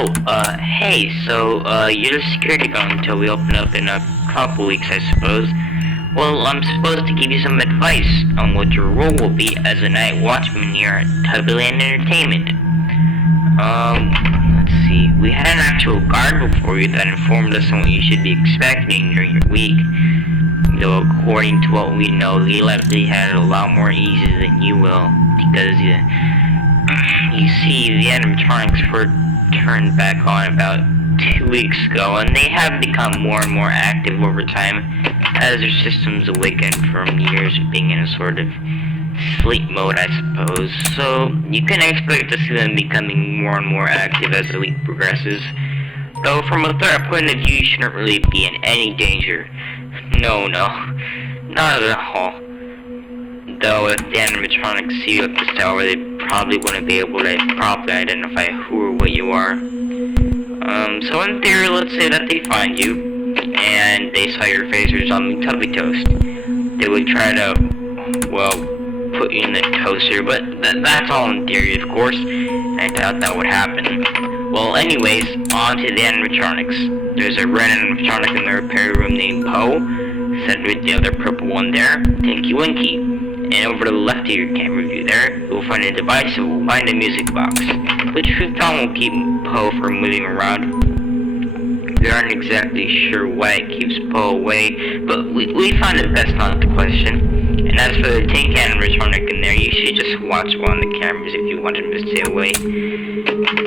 Hey, you're the security guard until we open up in a couple weeks, I suppose. Well, I'm supposed to give you some advice on what your role will be as a night watchman here at Tubbyland Entertainment. Let's see. We had an actual guard before you that informed us on what you should be expecting during your week. Though, according to what we know, he likely had a lot more easy than you will, because, you see, the animatronics were turned back on about 2 weeks ago, and they have become more and more active over time as their systems awaken from years of being in a sort of sleep mode, I suppose. So you can expect to see them becoming more and more active as the week progresses. Though from a threat point of view, you shouldn't really be in any danger. No, not at all. Though if the animatronics see you at this tower, they probably wouldn't be able to properly identify who or what you are. So in theory, let's say that they find you, and they saw your face or something tubby toast. They would try to, well, put you in the toaster, but that's all in theory, of course. I doubt that would happen. Well, anyways, on to the animatronics. There's a red animatronic in the repair room named Poe, set with the other purple one there, Tinky Winky. And over to the left of your camera view there, you'll find a device that will find a music box, which we found will keep Poe from moving around. We aren't exactly sure why it keeps Poe away, but we found it best not to question. And as for the tank animatronic in there, you should just watch one of the cameras if you want him to stay away.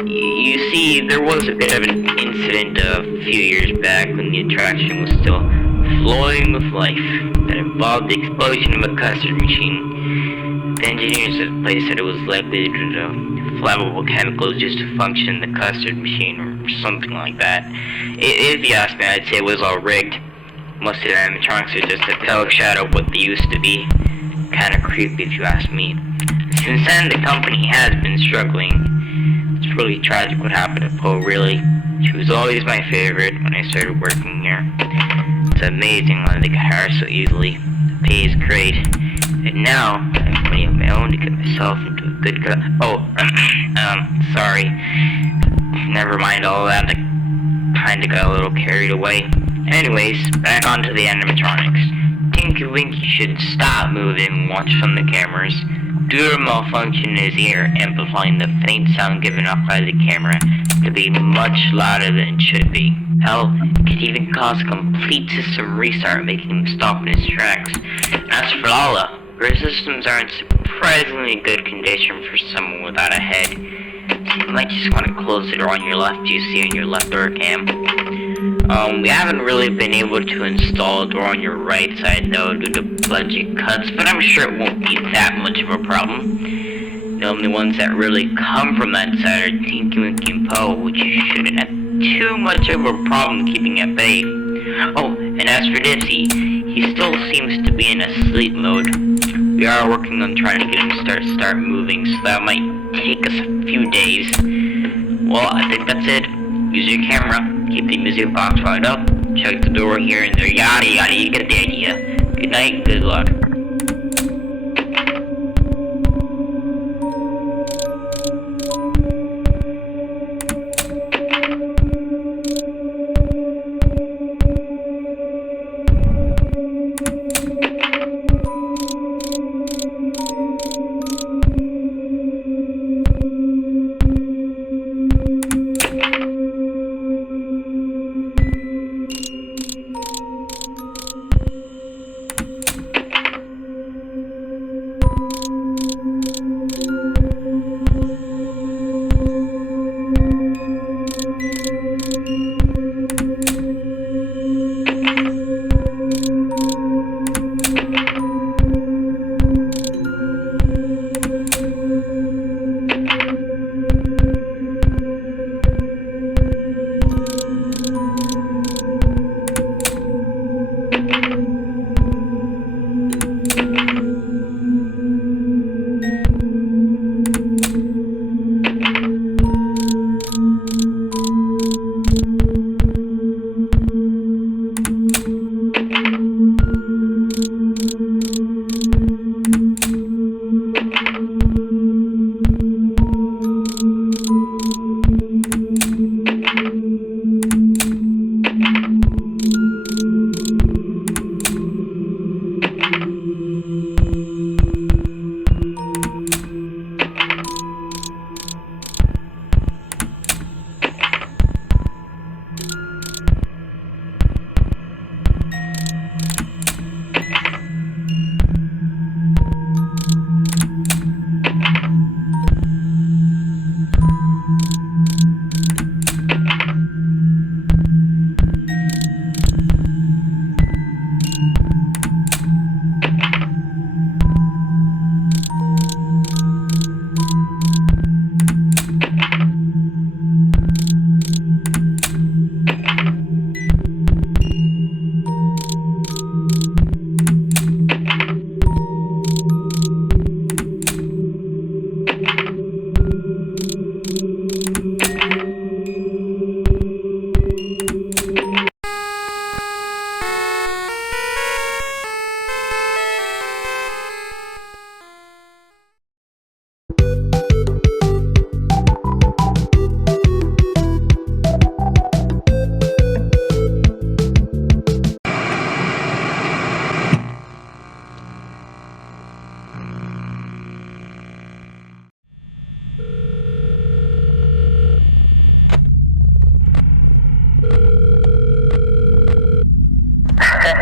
You see, there was a bit of an incident a few years back when the attraction was still flowing with life that involved the explosion of a custard machine. The engineers at the place said it was likely due to flammable chemicals used to function in the custard machine or something like that. If you ask me, I'd say it was all rigged. Most of the animatronics are just a pale shadow of what they used to be. Kinda creepy if you ask me. Since then, the company has been struggling. It's really tragic what happened to Poe, really. She was always my favorite when I started working here. It's amazing how they could hire so easily. The pay is great. And now, I have money of my own to get myself into a good sorry. Never mind all that. I kinda got a little carried away. Anyways, back onto the animatronics. Tinky Winky should stop moving and watch from the cameras. Due to a malfunction in his ear, amplifying the faint sound given off by the camera to be much louder than it should be. Hell, it could even cause a complete system restart, making him stop in his tracks. As for Lala, her systems are in surprisingly good condition for someone without a head. So you might just want to close the door on your left, you see on your left door cam. We haven't really been able to install a door on your right side though due to budget cuts, but I'm sure it won't be that much of a problem. The only ones that really come from that side are Tinky Winky and Poe, which you shouldn't have too much of a problem keeping at bay. Oh, and as for Dipsy, he still seems to be in a sleep mode. We are working on trying to get him to start moving, so that might take us a few days. Well, I think that's it. Use your camera, keep the music box right up, check the door here and there, yada yada, you get the idea. Good night, good luck.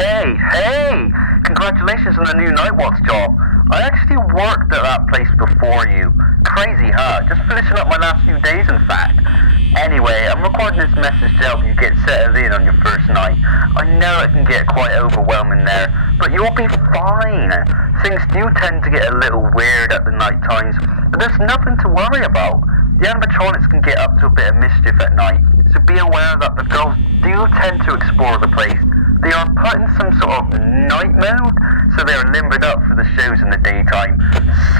Hey! Congratulations on the new night watch job. I actually worked at that place before you. Crazy, huh? Just finishing up my last few days, in fact. Anyway, I'm recording this message to help you get settled in on your first night. I know it can get quite overwhelming there, but you'll be fine. Things do tend to get a little weird at the night times, but there's nothing to worry about. The animatronics can get up to a bit of mischief at night, so be aware that the girls do tend to explore the place. They are put in some sort of night mode, so they are limbered up for the shows in the daytime.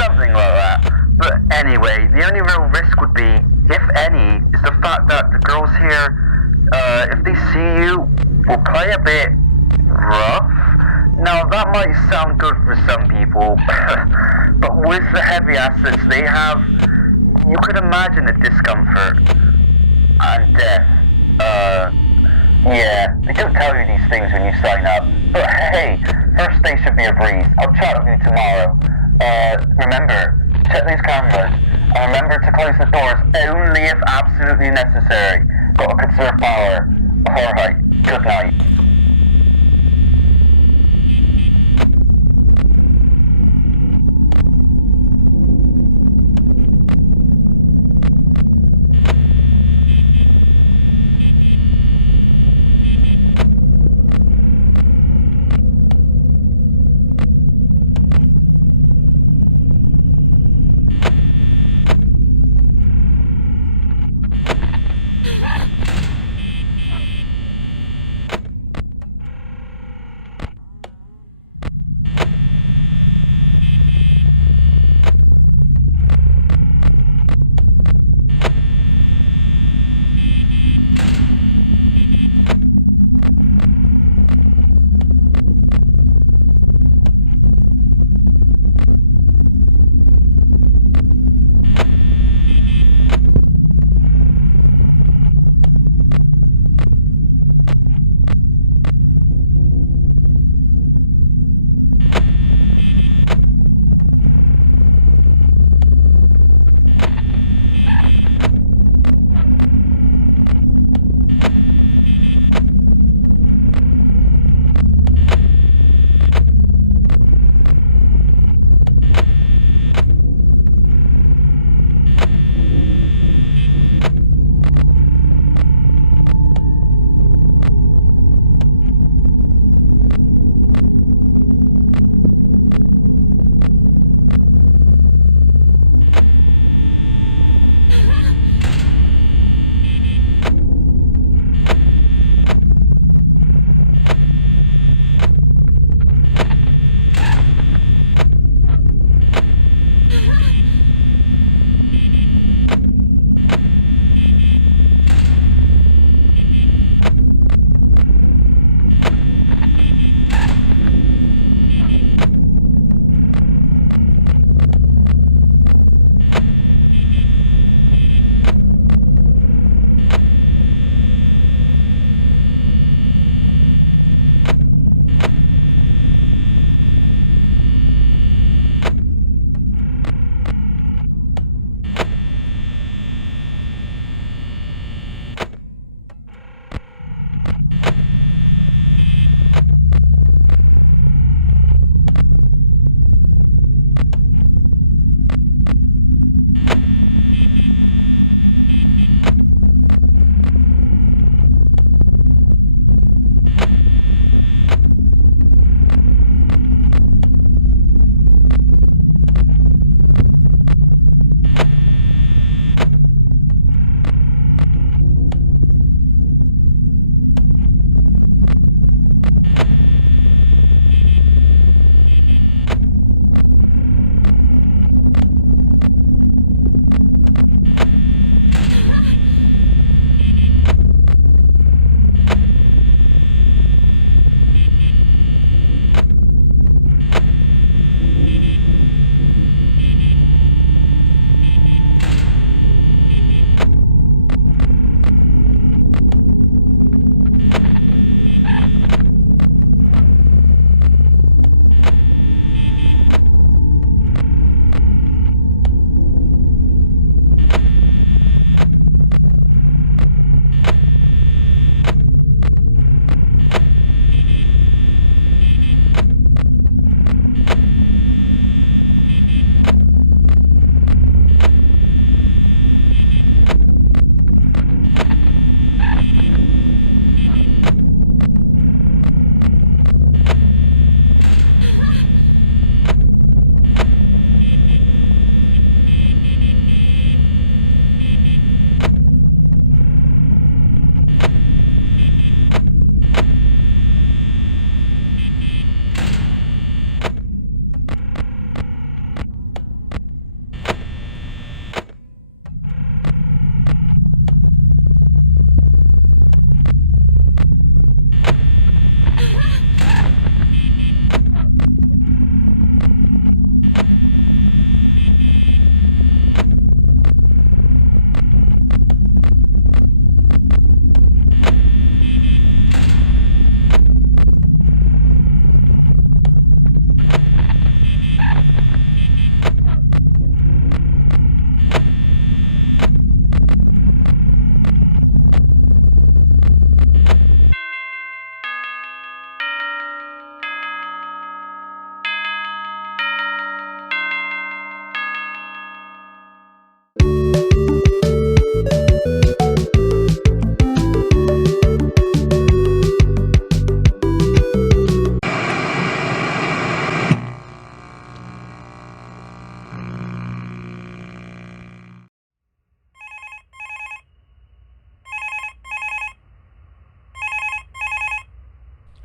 Something like that. But anyway, the only real risk would be, if any, is the fact that the girls here, if they see you, will play a bit rough. Now that might sound good for some people, but with the heavy assets they have, you could imagine the discomfort and death. Yeah, they don't tell you these things when you sign up. But hey, first day should be a breeze. I'll chat with you tomorrow. Remember, check these cameras. And remember to close the doors only if absolutely necessary. Gotta conserve power. Alright, good night.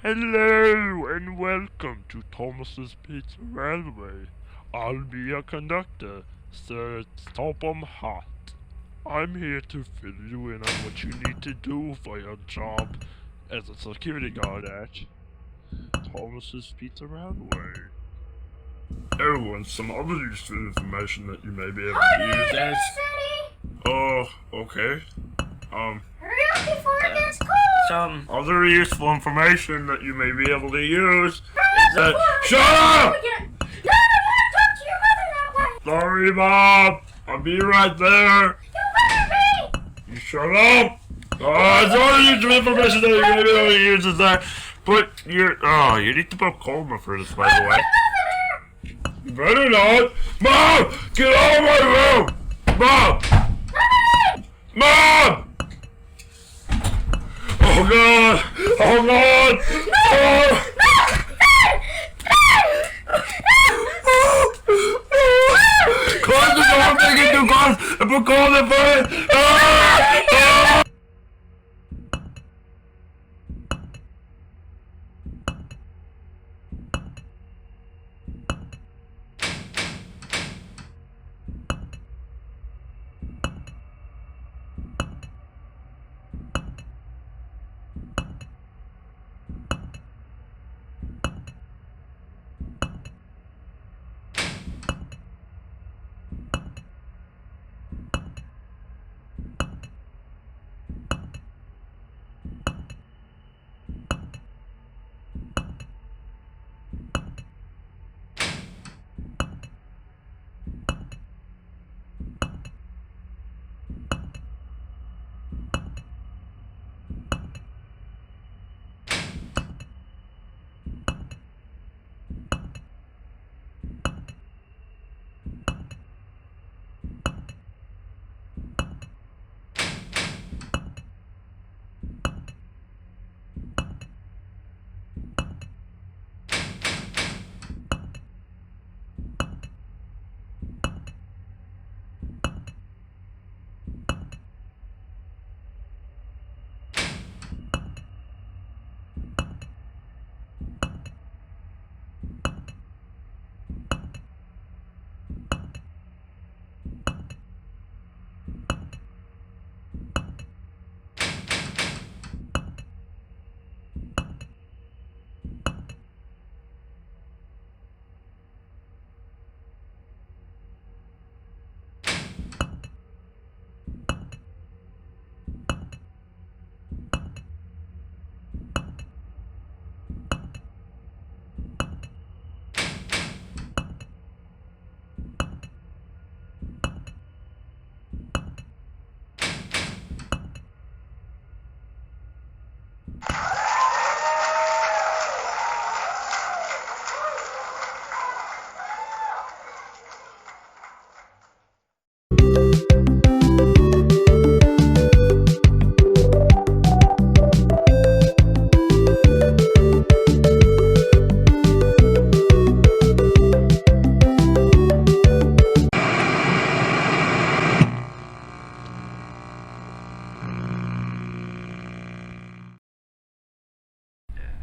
Hello and welcome to Thomas's Pizza Railway. I'll be your conductor, Sir Stop 'em Hot. I'm here to fill you in on what you need to do for your job as a security guard at Thomas's Pizza Railway. Oh, and some other useful information that you may be able to use as... Oh, okay. Hurry up before it gets cold! Some other useful information that you may be able to use. Shut No, up! don't talk to your mother that way! Sorry, Bob. I'll be right there. You better be! You shut up! It's all useful information that you may be able to use is that. But you need to put coma for this, by the way. You better not. Mom! Get out of my room! Mom! Mom! Oh god! Oh god! Oh. Close the door, make it too close, and put cold in fire!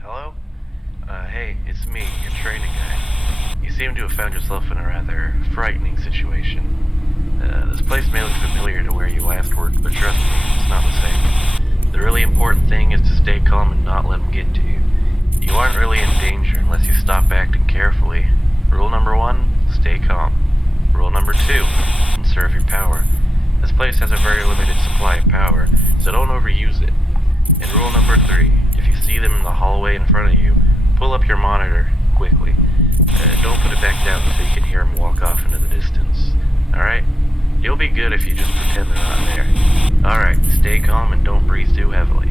Hello? Hey, it's me, your training guy. You seem to have found yourself in a rather frightening situation. This place may look familiar to where you last worked, but trust me, it's not the same. The really important thing is to stay calm and not let them get to you. You aren't really in danger unless you stop acting carefully. Rule number 1, stay calm. Rule number 2, conserve your power. This place has a very limited supply of power, so don't overuse it. And rule number 3, if you see them in the hallway in front of you, pull up your monitor quickly. Don't put it back down so you can hear them walk off into the distance. Alright? You'll be good if you just pretend they're not there. Alright, stay calm and don't breathe too heavily.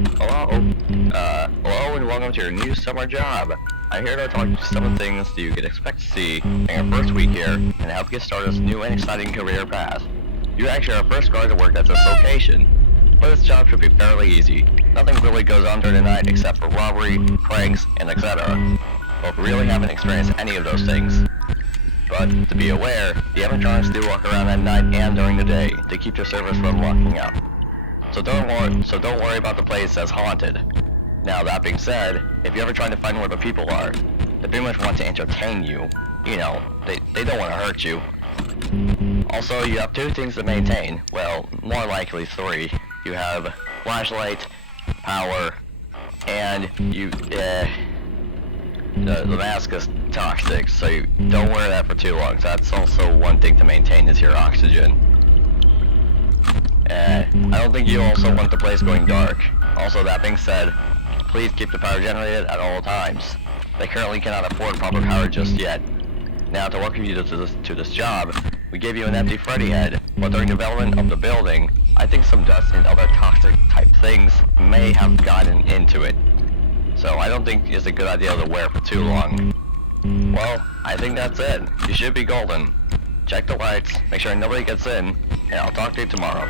Hello and welcome to your new summer job. I'm here to talk to you some of the things that you can expect to see in your first week here and help get started this new and exciting career path. You're actually our first guard to work at this location, but this job should be fairly easy. Nothing really goes on during the night except for robbery, pranks, and etc. But we really haven't experienced any of those things. But to be aware, the animatronics do walk around at night and during the day to keep your servers from locking up. So don't worry about the place as haunted. Now that being said, if you're ever trying to find where the people are, they pretty much want to entertain you. You know, they don't want to hurt you. Also, you have 2 things to maintain. Well, more likely 3. You have flashlight, power, and the mask is toxic, so you don't wear that for too long. So that's also one thing to maintain is your oxygen. I don't think you also want the place going dark. Also, that being said, please keep the power generated at all times. They currently cannot afford proper power just yet. Now, to welcome you to this job, we gave you an empty Freddy head, but during development of the building, I think some dust and other toxic type things may have gotten into it. So I don't think it's a good idea to wear for too long. Well, I think that's it. You should be golden. Check the lights, make sure nobody gets in, and I'll talk to you tomorrow.